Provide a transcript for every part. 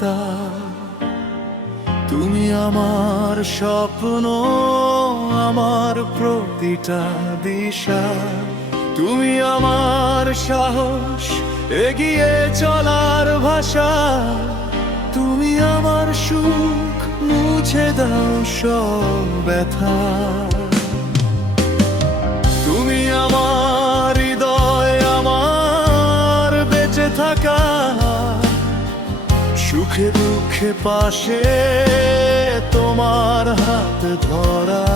কবিতা, তুমি আমার স্বপ্ন, আমার প্রতিটা দিশা। তুমি আমার সাহস, এগিয়ে চলার ভাষা। তুমি আমার সুখ, মুছে দাও সব ব্যথা। তুমি আমার হৃদয়, আমার বেঁচে থাকা। সুখে দুঃখে পাশে তোমার হাত ধরা।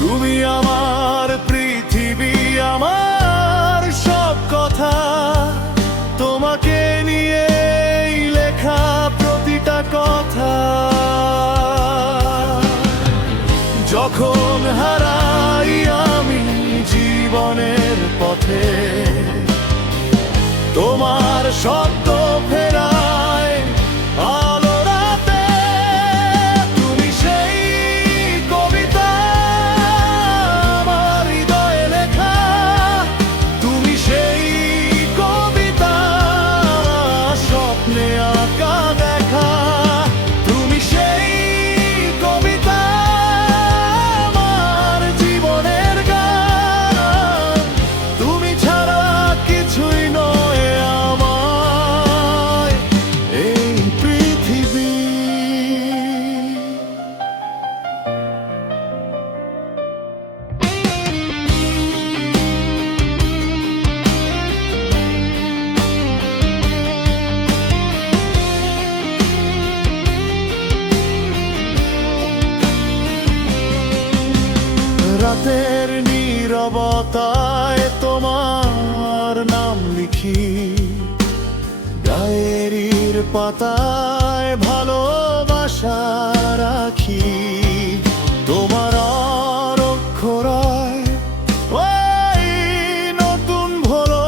তুমি আমার পৃথিবী, আমার সব কথা। তোমাকে নিয়েই লেখা প্রতিটা কথা। যখন হারাই আমি জীবনের পথে, তোমার শব্দ ফেরায় আলো রাতে। তুমি সেই কবিতা, আমার হৃদয়ে লেখা। তুমি সেই কবিতা, স্বপ্নে আঁকা দেখা। তুমি সেই কবিতা, আমার জীবনের গান। তুমি ছাড়া কিছুই নয় আমার এই পৃথিবী। রাতের নীরবতায় তোমার নাম লিখি, ডায়েরির পাতায় ভালোবাসা রাখি। তোমার অক্ষরায় ওই নতুন ভোলো,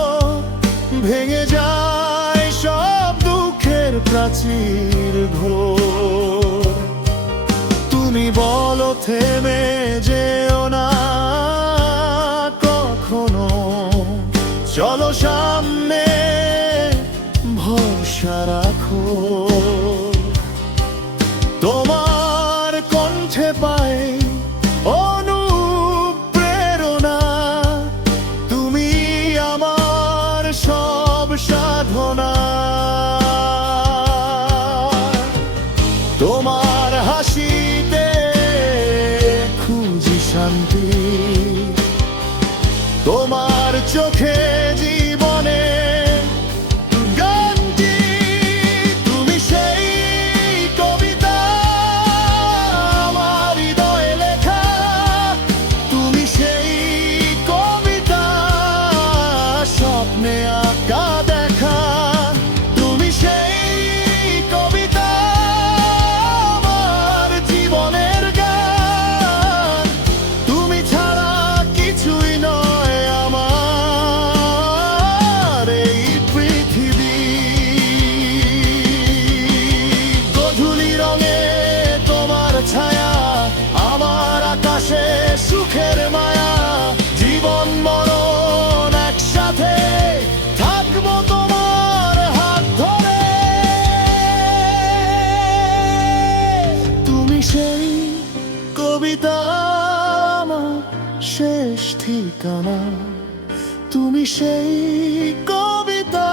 ভেঙে যায় সব দুঃখের প্রাচীর ঘোর। তুমি বলো থেমে যেও না কখনো, চলো সামনে ভরসা রাখো। তোমার কণ্ঠে পাই অনুপ্রেরণা। তুমি আমার সব সাধনা। তোমার হাসিতে খুঁজি শান্তি, তোমার চোখে জীবনে গানটি। তুমি সেই কবিতা, আমার হৃদয়ে লেখা। তুমি সেই কবিতা, স্বপ্নে আঁকা দেখা। তুমি সেই কবিতা, আমার জীবনের গান। তুমি ছাড়া কিছুই নয় আমার এই পৃথিবী। গধূলি রঙে তোমার ছায়া, আমার আকাশে সুখের মায়া। জীবন মরণ একসাথে থাকবো তোমার হাত ধরে। তুমি সেই কবিতা, আমার শেষ ঠিকানা। তুমি সেই কবিতা,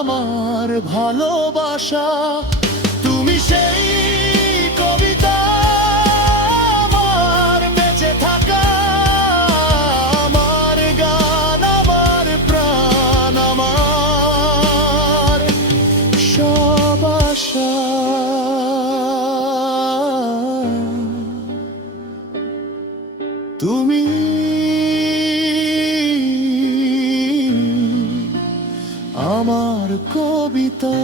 আমার ভালোবাসা। তুমি সেই কবিতা, আমার বেঁচে থাকা। আমার গান, আমার প্রাণ, আমার সব আশা। তুমি আমার কবিতা।